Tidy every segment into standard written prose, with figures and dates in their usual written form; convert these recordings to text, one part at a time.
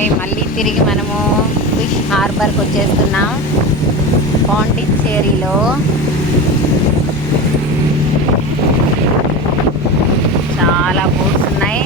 Hi, మళ్ళీ తిరిగి మనము ఫిష్ హార్బర్కి వచ్చేస్తున్నాం. పాండిచ్చేరిలో చాలా బోట్స్ ఉన్నాయి.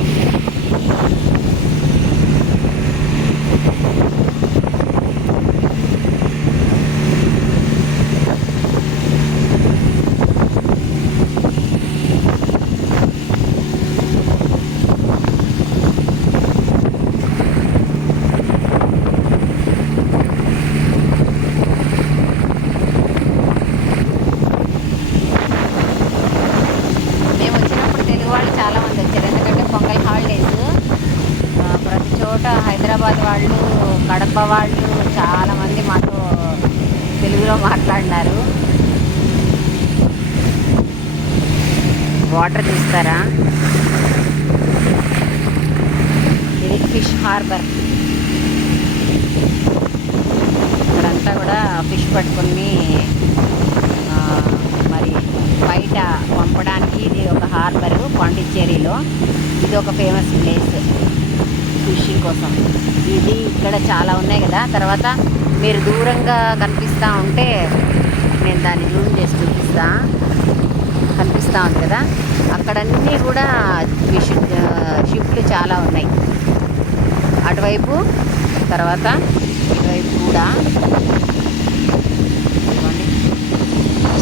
చాలామంది వచ్చారు, ఎందుకంటే పొంగల్ హాలిడేస్. ప్రతి చోట హైదరాబాద్ వాళ్ళు, కడప వాళ్ళు చాలామంది మాతో తెలుగులో మాట్లాడినారు. వాటర్ చూస్తారా, ఇది ఫిష్ హార్బర్. ఇక్కడంతా కూడా ఫిష్ పట్టుకొని మరి బయట పంపడానికి ఇది ఒక హార్బరు పాండిచ్చేరిలో. ఇది ఒక ఫేమస్ ప్లేస్ ఫిషింగ్ కోసం. ఇది ఇక్కడ చాలా ఉన్నాయి కదా. తర్వాత మీరు దూరంగా కనిపిస్తూ ఉంటే నేను దాన్ని జూమ్ చేసి చూపిస్తా. కనిపిస్తూ ఉంది కదా, అక్కడన్నీ కూడా ఫిష్ షిప్లు చాలా ఉన్నాయి. అటువైపు తర్వాత ఇటువైపు కూడా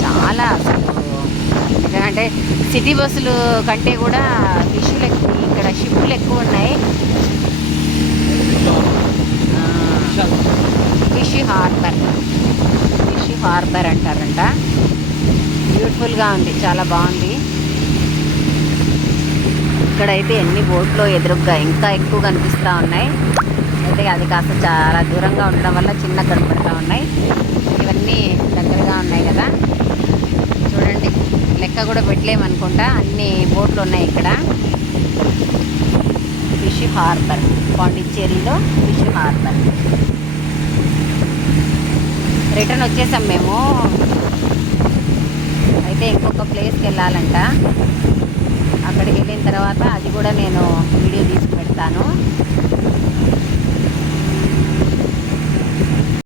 చాలా, అసలు ఎందుకంటే సిటీ బస్సులు కంటే కూడా ఫిష్లు ఎక్కువ, ఇక్కడ షిప్లు ఎక్కువ ఉన్నాయి. ఫిష్ హార్బర్ అంటారంట. బ్యూటిఫుల్గా ఉంది, చాలా బాగుంది. ఇక్కడైతే ఎన్ని బోట్లో ఎదురుగ్గా ఇంకా ఎక్కువ కనిపిస్తూ ఉన్నాయి. అయితే అది కాస్త చాలా దూరంగా ఉండడం వల్ల చిన్న కనపడుతూ ఉన్నాయి. ఇవన్నీ దగ్గరగా ఉన్నాయి కదా, చూడండి. లెక్క కూడా పెట్టలేమనుకుంటా, అన్ని బోట్లు ఉన్నాయి ఇక్కడ. ఫిష్ హార్బర్, పాండిచ్చేరిలో ఫిష్ హార్బర్. రిటర్న్ వచ్చేసాం మేము. అయితే ఇంకొక ప్లేస్కి వెళ్ళాలంట. అక్కడికి వెళ్ళిన తర్వాత అది కూడా నేను వీడియో తీసి పెడతాను.